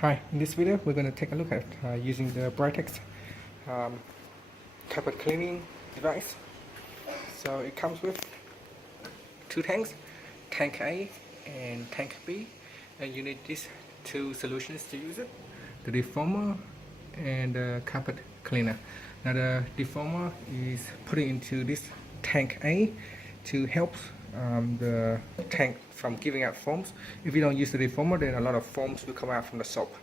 Hi, in this video we're going to take a look at using the Britex carpet cleaning device. So it comes with two tanks, tank A and tank B, and you need these two solutions to use it, the defoamer and the carpet cleaner. Now the defoamer is put into this tank A to help the tank from giving out foams. If you don't use the defoamer, then a lot of foams will come out from the soap.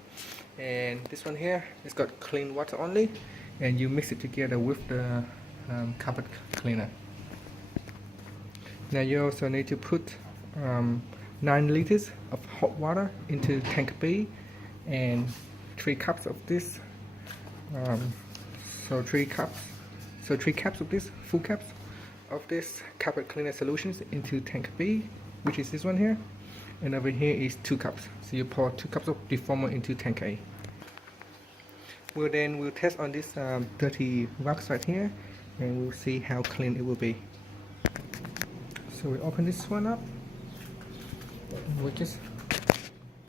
And this one here, it's got clean water only, and you mix it together with the carpet cleaner. Now you also need to put 9 liters of hot water into tank B and 3 cups of this. So 3 cups of this, full cups of this carpet cleaner solutions into tank B, which is this one here, and over here is 2 cups. So you pour 2 cups of defoamer into tank A. We'll test on this dirty rocks right here, and we'll see how clean it will be. So we open this one up, and we'll just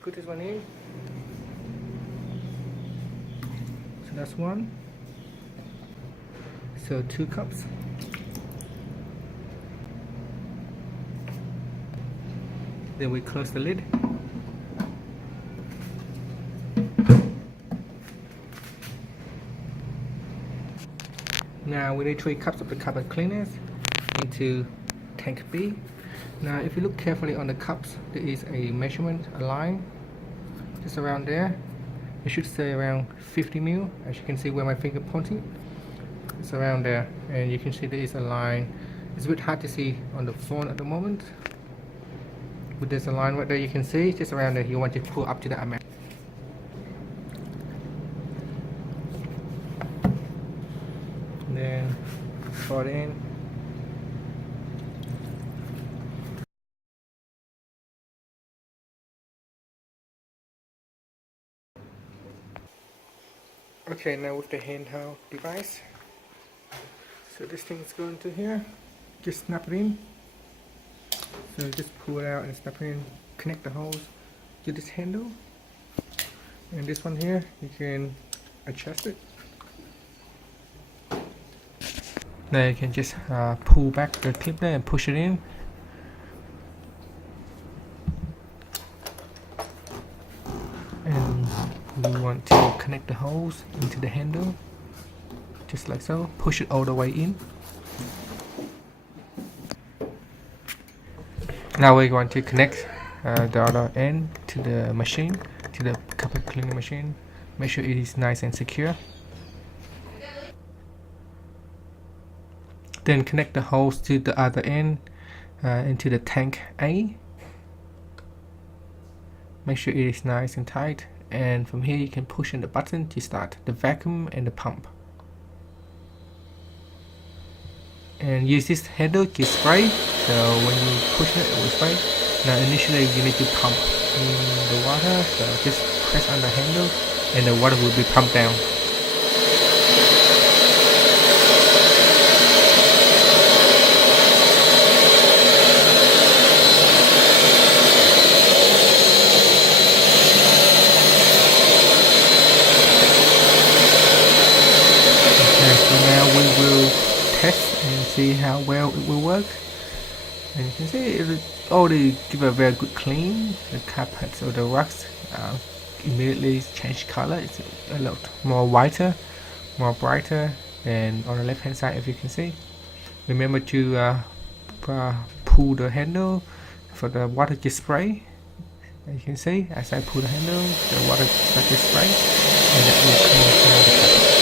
put this one in. So that's one. So 2 cups. Then we close the lid. Now we need 3 cups of the carpet cleaners into tank B. Now if you look carefully on the cups, there is a measurement, a line just around there. It should say around 50 ml. As you can see where my finger pointing, it's around there, and you can see there is a line. It's a bit hard to see on the phone at the moment, but there's a line right there. You can see just around there. You want to pull up to that amount. And then pour it in. Okay, now with the handheld device, so this thing is going to here, just snap it in. So just pull it out and snap it in, connect the hose to this handle, and this one here you can adjust it. Now you can just pull back the clip there and push it in. And we want to connect the hose into the handle, just like so. Push it all the way in. Now we're going to connect the other end to the machine, to the carpet cleaning machine. Make sure it is nice and secure. Then connect the hose to the other end into the tank A. Make sure it is nice and tight, and from here you can push in the button to start the vacuum and the pump. And use this handle to spray, so when you push it will spray. Now initially you need to pump in the water, so just press on the handle and the water will be pumped down. Okay, so now we will test and see how well it will work. And you can see it already give a very good clean. The carpets or the rugs immediately change color. It's a lot more whiter, more brighter. And on the left hand side, if you can see, remember to pull the handle for the water to spray. As you can see, as I pull the handle, the water starts to spray, and that will clean the carpet.